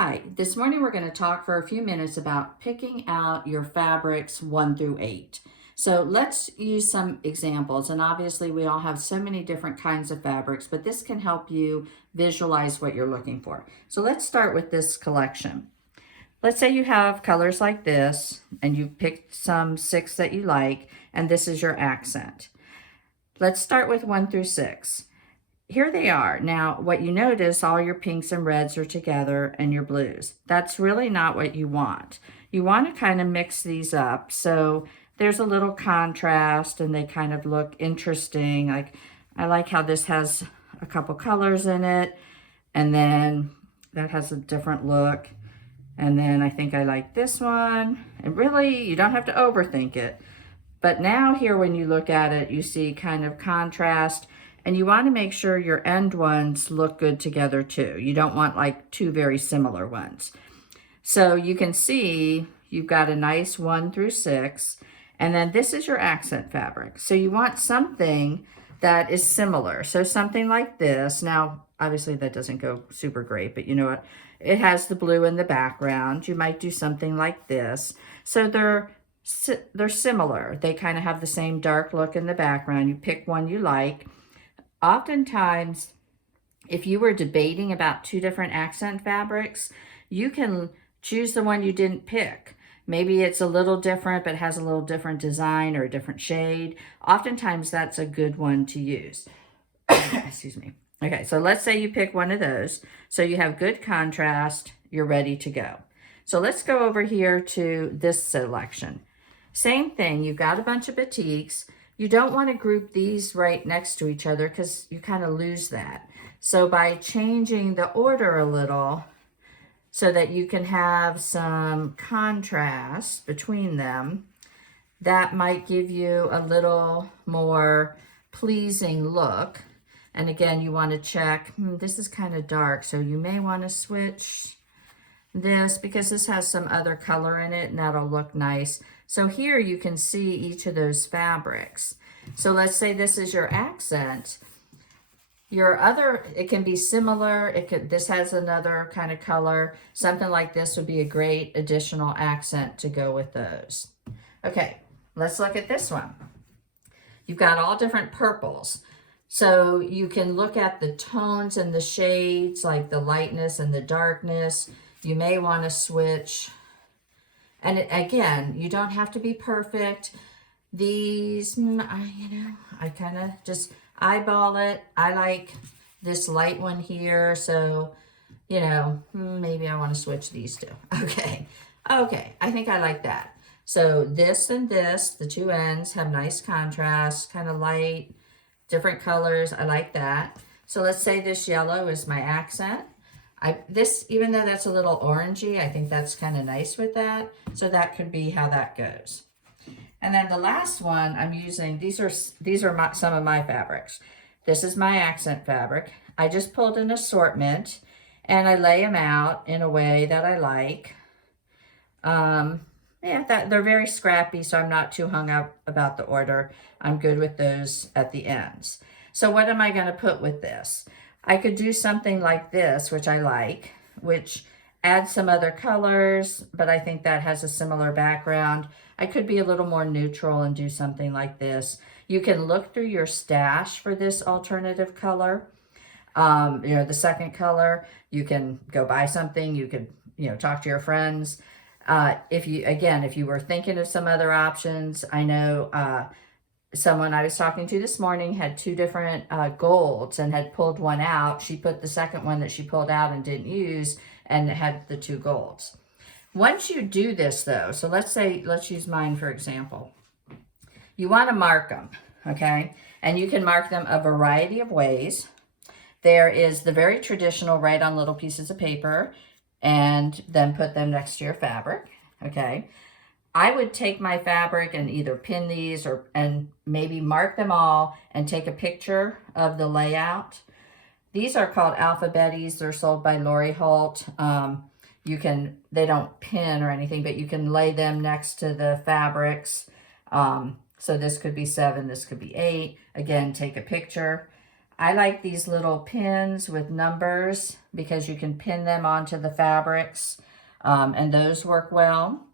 Hi, this morning we're going to talk for a few minutes about picking out your fabrics 1 through 8. So let's use some examples, and obviously we all have so many different kinds of fabrics, but this can help you visualize what you're looking for. So let's start with this collection. Let's say you have colors like this, and you've picked some 6 that you like, and this is your accent. Let's start with 1 through 6. Here they are. Now, what you notice, all your pinks and reds are together and your blues. That's really not what you want. You want to kind of mix these up so there's a little contrast and they kind of look interesting. Like, I like how this has a couple colors in it, and then that has a different look. And then I think I like this one. And really, you don't have to overthink it. But now here, when you look at it, you see kind of contrast. And you want to make sure your end ones look good together too. You don't want like two very similar ones. So you can see you've got a nice 1 through 6. And then this is your accent fabric. So you want something that is similar. So something like this. Now, obviously that doesn't go super great, but you know what? It has the blue in the background. You might do something like this. So they're similar. They kind of have the same dark look in the background. You pick one you like. Oftentimes, if you were debating about 2 different accent fabrics, you can choose the one you didn't pick. Maybe it's a little different, but has a little different design or a different shade. Oftentimes, that's a good one to use. Excuse me. Okay, so let's say you pick one of those. So you have good contrast, you're ready to go. So let's go over here to this selection. Same thing, you've got a bunch of batiks. You don't want to group these right next to each other because you kind of lose that. So by changing the order a little so that you can have some contrast between them, that might give you a little more pleasing look. And again, you want to check, this is kind of dark, so you may want to switch this because this has some other color in it and that'll look nice. So here you can see each of those fabrics. So let's say this is your accent. Your other, it can be similar. This has another kind of color. Something like this would be a great additional accent to go with those. Okay, let's look at this one. You've got all different purples. So you can look at the tones and the shades, like the lightness and the darkness. You may want to switch. And again, you don't have to be perfect. These, I kind of just eyeball it. I like this light one here. So, maybe I want to switch these two. Okay. I think I like that. So this and this, the two ends have nice contrast, kind of light, different colors. I like that. So let's say this yellow is my accent. Even though that's a little orangey, I think that's kind of nice with that. So that could be how that goes. And then the last one I'm using, these are some of my fabrics. This is my accent fabric. I just pulled an assortment and I lay them out in a way that I like. They're very scrappy, so I'm not too hung up about the order. I'm good with those at the ends. So what am I going to put with this? I could do something like this, which I like, which adds some other colors, but I think that has a similar background. I could be a little more neutral and do something like this. You can look through your stash for this alternative color. The second color, you can go buy something. You could, talk to your friends. If you were thinking of some other options, I know someone I was talking to this morning had 2 different golds and had pulled one out. She put the second one that she pulled out and didn't use and had the 2 golds. Once you do this though, so let's use mine for example. You want to mark them, okay? And you can mark them a variety of ways. There is the very traditional write on little pieces of paper and then put them next to your fabric, okay? I would take my fabric and either pin these and maybe mark them all and take a picture of the layout. These are called alphabetis. They're sold by Lori Holt. They don't pin or anything, but you can lay them next to the fabrics. So this could be 7, this could be 8. Again, take a picture. I like these little pins with numbers because you can pin them onto the fabrics, and those work well.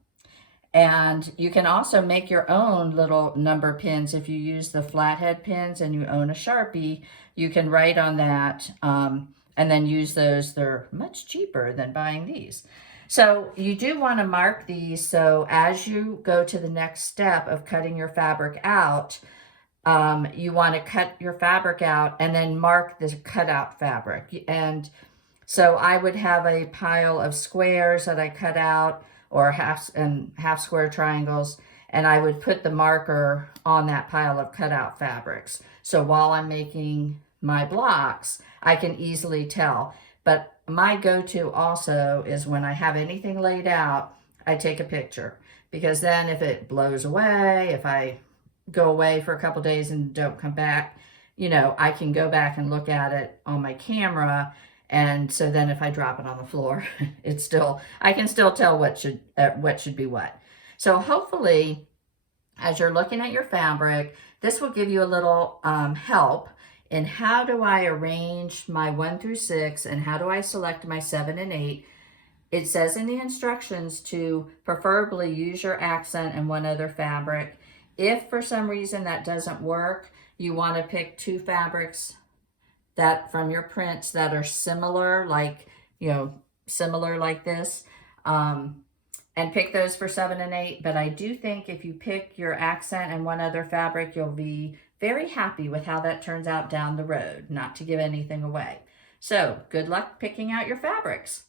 And you can also make your own little number pins. If you use the flathead pins and you own a Sharpie, you can write on that, and then use those. They're much cheaper than buying these. So you do want to mark these, so as you go to the next step of cutting your fabric out, you want to cut your fabric out and then mark the cutout fabric. And so I would have a pile of squares that I cut out, or half square triangles, and I would put the marker on that pile of cutout fabrics. So while I'm making my blocks, I can easily tell. But my go-to also is when I have anything laid out, I take a picture, because then if it blows away, if I go away for a couple days and don't come back, you know, I can go back and look at it on my camera. And so then if I drop it on the floor, it's still, I can still tell what should be what. So hopefully, as you're looking at your fabric, this will give you a little help in how do I arrange my 1 through 6 and how do I select my 7 and 8. It says in the instructions to preferably use your accent and one other fabric. If for some reason that doesn't work, you want to pick 2 fabrics that from your prints that are similar, like, you know, similar like this, and pick those for 7 and 8. But I do think if you pick your accent and one other fabric, you'll be very happy with how that turns out down the road, not to give anything away. So good luck picking out your fabrics.